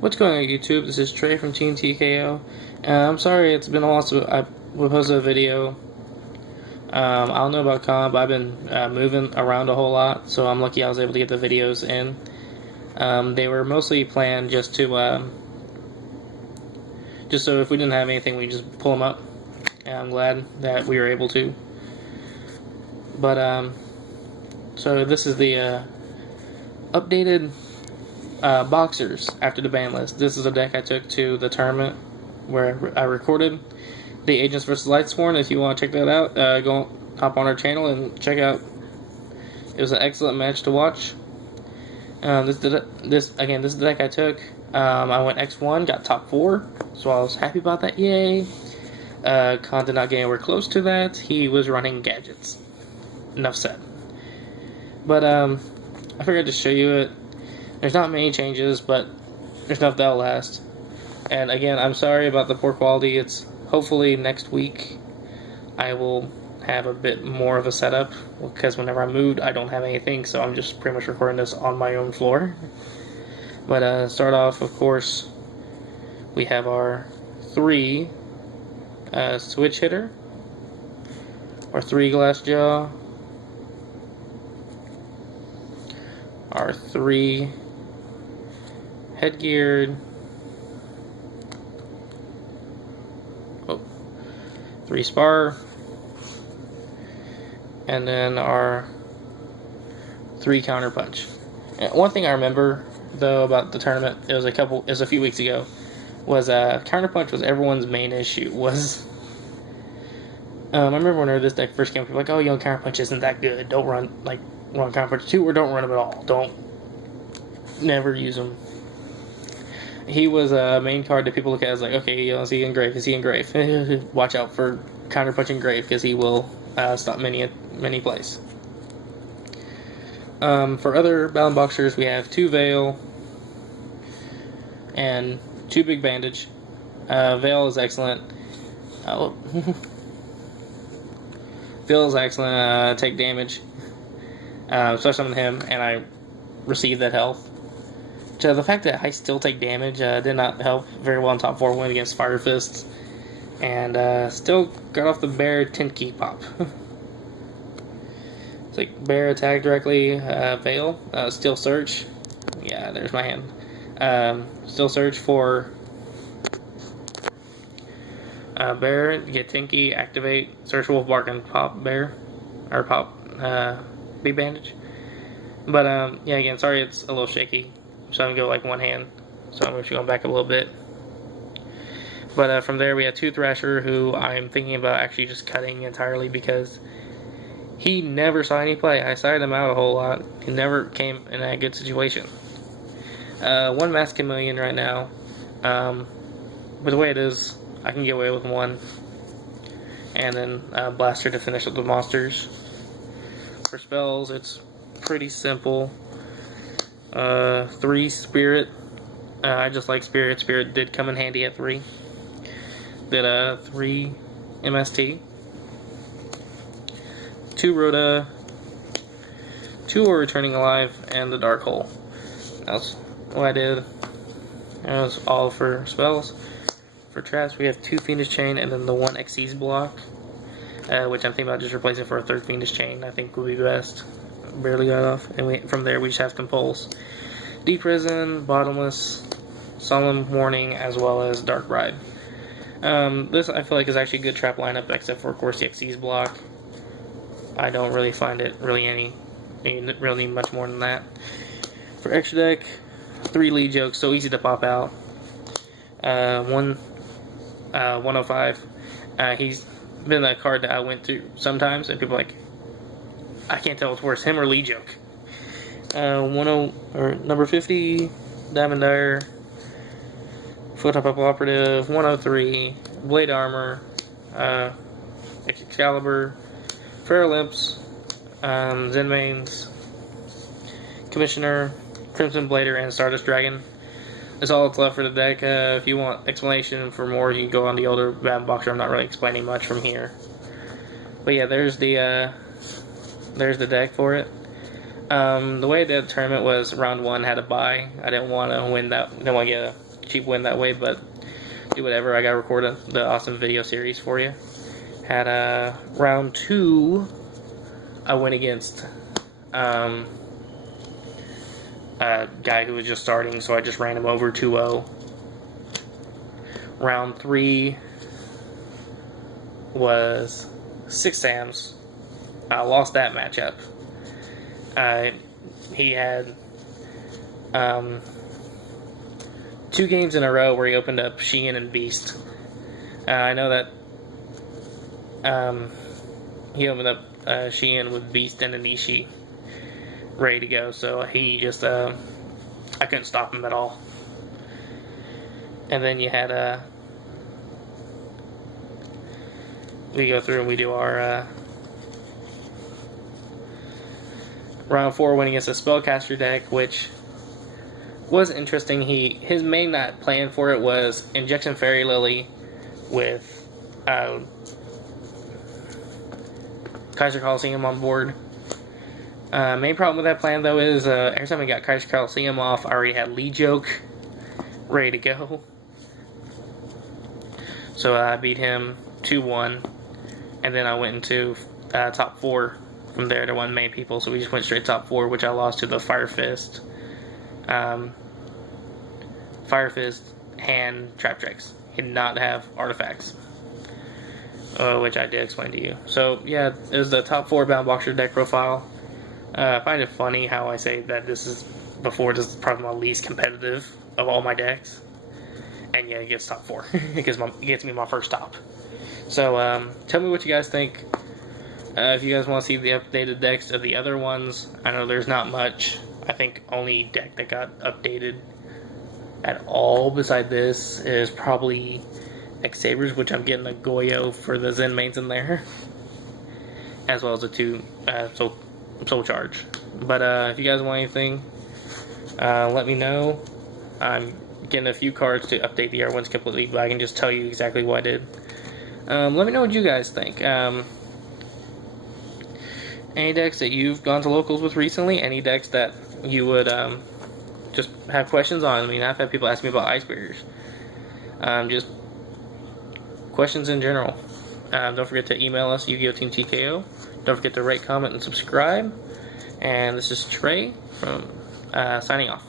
What's going on YouTube? This is Trey from Team TKO. I'm sorry it's been a while since I posted a video. I don't know about comp, I've been moving around a whole lot, so I'm lucky I was able to get the videos in. They were mostly planned just to, just so if we didn't have anything, we just pull them up. And I'm glad that we were able to. But, so this is the updated boxers after the ban list. This is a deck I took to the tournament where I recorded the Agents vs. Lightsworn. If you want to check that out, go hop on our channel and check out. It was an excellent match to watch. This is the deck I took. I went X1, got top 4, so I was happy about that. Yay! Khan did not get anywhere close to that. He was running gadgets. Enough said. But I figured to show you it. There's not many changes, but there's enough that'll last. And again, I'm sorry about the poor quality. It's hopefully next week I will have a bit more of a setup, because whenever I moved I don't have anything, so I'm just pretty much recording this on my own floor. But start off, of course, we have our 3 switch hitter, our 3 glass jaw, our 3 headgeared, 3 spar, and then our 3 counter punch. And one thing I remember though about the tournament, it was a few weeks ago, was counter punch was everyone's main issue. I remember whenever this deck first came, people were like, oh, counter punch isn't that good. Don't run counter punch 2, or don't run them at all. Never use them. He was a main card that people look at as like, okay, is he Engrave? Is he Engrave? Watch out for counter punching Grave, because he will stop many plays. For other Battlin boxers, we have 2 Veil and 2 Big Bandage. Veil is excellent. Veil is excellent. Take damage. So I summoned him, and I received that health. The fact that I still take damage did not help very well in top 4 win against Fire Fists. And still got off the Bear Tinky pop. It's like Bear attack directly, Veil, Still Search. Yeah, there's my hand. Still Search for Bear, get Tinky, activate, search Wolf Bark, and pop Bear. Or pop Big Bandage. But yeah, again, sorry it's a little shaky. So I'm going to go like one hand. So I'm just going back a little bit. But from there we have 2 Thrasher, who I'm thinking about actually just cutting entirely, because he never saw any play. I sided him out a whole lot. He never came in a good situation. 1 Mask Chameleon right now. But the way it is, I can get away with 1. And then Blaster to finish up the monsters. For spells, it's pretty simple. 3 Spirit. I just like Spirit. Spirit did come in handy at 3. Did 3 MST. 2 Rhoda. 2 are Returning Alive, and the Dark Hole. That's what I did. That was all for spells. For traps, we have 2 Fiendish Chain, and then the 1 Xyz block, which I'm thinking about just replacing for a 3rd Fiendish Chain. I think would be best. Barely got off, and from there we just have Compulse, Deep Prison, Bottomless, Solemn Warning, as well as Dark Bride. This I feel like is actually a good trap lineup, except for of course the Xyz block. I don't really find it really really much more than that. For extra deck, 3 Lead Jokes, so easy to pop out. 105. He's been a card that I went through sometimes, and people are like, I can't tell what's worse, him or Lee Joke. Number 50, Diamond Dyer, Foot Up Operative, 103, Blade Armor, Excalibur, Feral Imps, Zenmanes, Commissioner, Crimson Blader, and Stardust Dragon. That's all that's left for the deck. If you want explanation for more, you can go on the older Battlin boxer. I'm not really explaining much from here. But yeah, there's the deck for it. The way I did the tournament was round 1 had a bye. I didn't want to win that. Didn't want to get cheap win that way, but do whatever. I got recorded the awesome video series for you. Had round 2, I went against a guy who was just starting, so I just ran him over 2-0. Round 3 was 6 Sams. I lost that matchup. He had 2 games in a row where he opened up Sheehan and Beast. I know that he opened up Sheehan with Beast and Anishi ready to go, so he just I couldn't stop him at all. And then you had we go through and we do our round 4 went against a spellcaster deck, which was interesting. His main plan for it was Injection Fairy Lily with Kaiser Coliseum on board. Main problem with that plan, though, is every time we got Kaiser Coliseum off, I already had Lee Joke ready to go. So I beat him 2-1, and then I went into top 4 from there to 1 main people, so we just went straight top 4, which I lost to the Fire Fist. Fire Fist, hand, Trap Tricks. He did not have artifacts, which I did explain to you. So, yeah, it was the top 4 Bound Boxer deck profile. I find it funny how I say that this is probably my least competitive of all my decks. And yeah, it gets top 4. It gets me my first top. So, tell me what you guys think. If you guys want to see the updated decks of the other ones, I know there's not much. I think only deck that got updated at all beside this is probably X-Sabers, which I'm getting a Goyo for the Zen mains in there, as well as the 2 Soul Charge. But if you guys want anything, let me know. I'm getting a few cards to update the R1s completely, but I can just tell you exactly what I did. Let me know what you guys think. Any decks that you've gone to locals with recently? Any decks that you would just have questions on? I mean, I've had people ask me about Ice Barriers. Just questions in general. Don't forget to email us, Yu-Gi-Oh! Team TKO. Don't forget to rate, comment, and subscribe. And this is Trey from signing off.